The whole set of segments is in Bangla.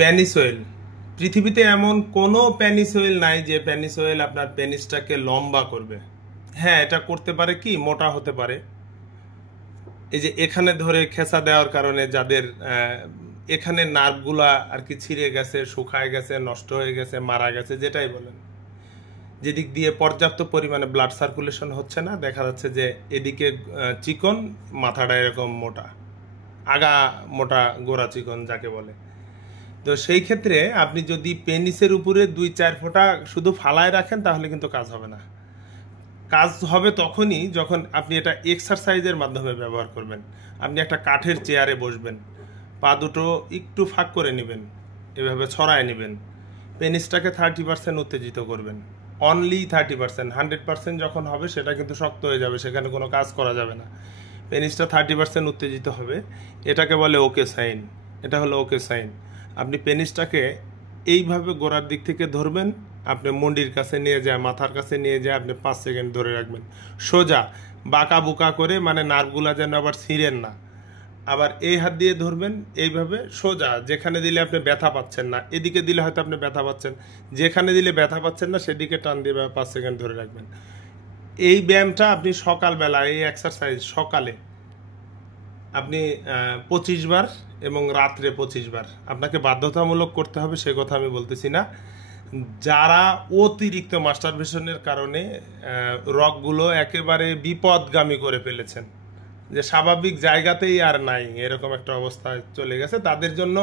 Penis oil. পৃথিবীতে এমন কোনো পেনিস অয়েল নাই যে পেনিস অয়েল আপনার পেনিসটাকে লম্বা করবে। হ্যাঁ, এটা করতে পারে কি, মোটা হতে পারে। এই যে এখানে ধরে খেঁচা দেওয়ার কারণে যাদের এখানে নার্ভগুলা আর কি ছিঁড়ে গেছে, শুকায় গেছে, নষ্ট হয়ে গেছে, মারা গেছে, যেটাই বলেন, যেদিক দিয়ে পর্যাপ্ত পরিমাণে ব্লাড সার্কুলেশন হচ্ছে না, দেখা যাচ্ছে যে এদিকে চিকন, মাথাটা এরকম মোটা, আগা মোটা, গোড়া চিকন যাকে বলে। তো সেই ক্ষেত্রে আপনি যদি পেনিসের উপরে 2-4 ফোঁটা শুধু ফালায় রাখেন তাহলে কিন্তু কাজ হবে না। কাজ হবে তখনই যখন আপনি এটা এক্সারসাইজের মাধ্যমে ব্যবহার করবেন। আপনি একটা কাঠের চেয়ারে বসবেন, পা দুটো একটু ফাঁক করে নেবেন, এভাবে ছড়ায় নেবেন, পেনিসটাকে 30% উত্তেজিত করবেন। অনলি 30%। 100% যখন হবে সেটা কিন্তু শক্ত হয়ে যাবে, সেখানে কোনো কাজ করা যাবে না। পেনিসটা 30% উত্তেজিত হবে, এটাকে বলে ওকে সাইন। এটা হলো ওকে সাইন। আপনি পেনিসটাকে এইভাবে গোড়ার দিক থেকে ধরবেন, আপনি মুন্ডির কাছে নিয়ে যায়, মাথার কাছে নিয়ে যায়, আপনি 5 সেকেন্ড ধরে রাখবেন সোজা, বাঁকা বুকা করে, মানে নার্ভগুলা যেন আবার ছিঁড়েন না। আবার এই হাত দিয়ে ধরবেন এইভাবে সোজা, যেখানে দিলে আপনি ব্যথা পাচ্ছেন না, এদিকে দিলে হয়তো আপনি ব্যথা পাচ্ছেন, যেখানে দিলে ব্যথা পাচ্ছেন না সেদিকে টান দিয়ে 5 সেকেন্ড ধরে রাখবেন। এই ব্যায়ামটা আপনি সকালবেলা, এই এক্সারসাইজ সকালে আপনি 25 বার এবং রাত্রে 25 বার। আপনাকে বাধ্যতামূলক করতে হবে সে কথা আমি বলতেছি না। যারা অতিরিক্ত মাস্টারবেশনের কারণে রগগুলো একেবারে বিপদগামী করে ফেলেছেন, যে স্বাভাবিক জায়গাতেই আর নাই, এরকম একটা অবস্থায় চলে গেছে, তাদের জন্য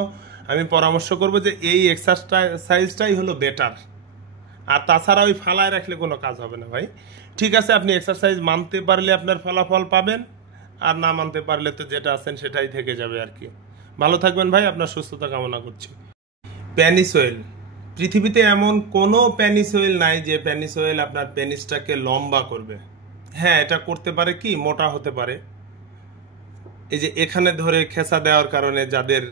আমি পরামর্শ করব যে এই এক্সারসাইজটাই হলো বেটার। আর তাছাড়া ওই ফালায় রাখলে কোনো কাজ হবে না ভাই। ঠিক আছে, আপনি এক্সারসাইজ মানতে পারলে আপনার ফলাফল পাবেন, আর না মানতে পারলে তো যেটা আছেন সেটাই থেকে যাবে আর কি। ভালো থাকবেন ভাই, আপনার সুস্থতা কামনা করছি। Penis oil. পৃথিবীতে এমন কোনো পেনিস অয়েল নাই যে পেনিস অয়েল আপনার পেনিসটাকে লম্বা করবে। হ্যাঁ, এটা করতে পারে কি, মোটা হতে পারে। এই যে এখানে ধরে খেঁচা দেওয়ার কারণে যাদের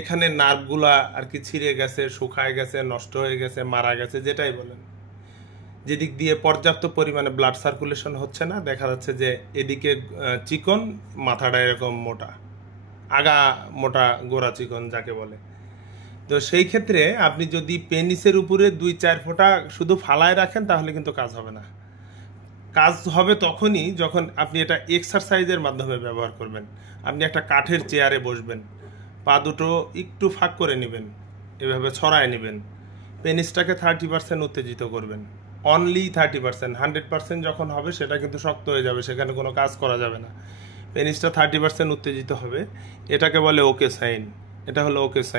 এখানে নার্ভগুলা আর কি ছিঁড়ে গেছে, শুকায় গেছে, নষ্ট হয়ে গেছে, মারা গেছে, যেটাই বলেন, যেদিক দিয়ে পর্যাপ্ত পরিমাণে ব্লাড সার্কুলেশন হচ্ছে না, দেখা যাচ্ছে যে এদিকে চিকন, মাথাটা এরকম মোটা, আগা মোটা, গোড়া চিকন যাকে বলে। তো সেই ক্ষেত্রে আপনি যদি পেনিসের উপরে 2-4 ফোঁটা শুধু ফালায় রাখেন তাহলে কিন্তু কাজ হবে না। কাজ হবে তখনই যখন আপনি এটা এক্সারসাইজের মাধ্যমে ব্যবহার করবেন। আপনি একটা কাঠের চেয়ারে বসবেন, পা দুটো একটু ফাঁক করে নেবেন, এভাবে ছড়ায় নেবেন, পেনিসটাকে 30% উত্তেজিত করবেন। অনলি 30%। 100% যখন হবে সেটা কিন্তু শক্ত হয়ে যাবে, সেখানে কোনো কাজ করা যাবে না। পেনিসটা 30% উত্তেজিত হবে, এটাকে বলে ওকে সাইন। এটা হলো ওকে সাইন।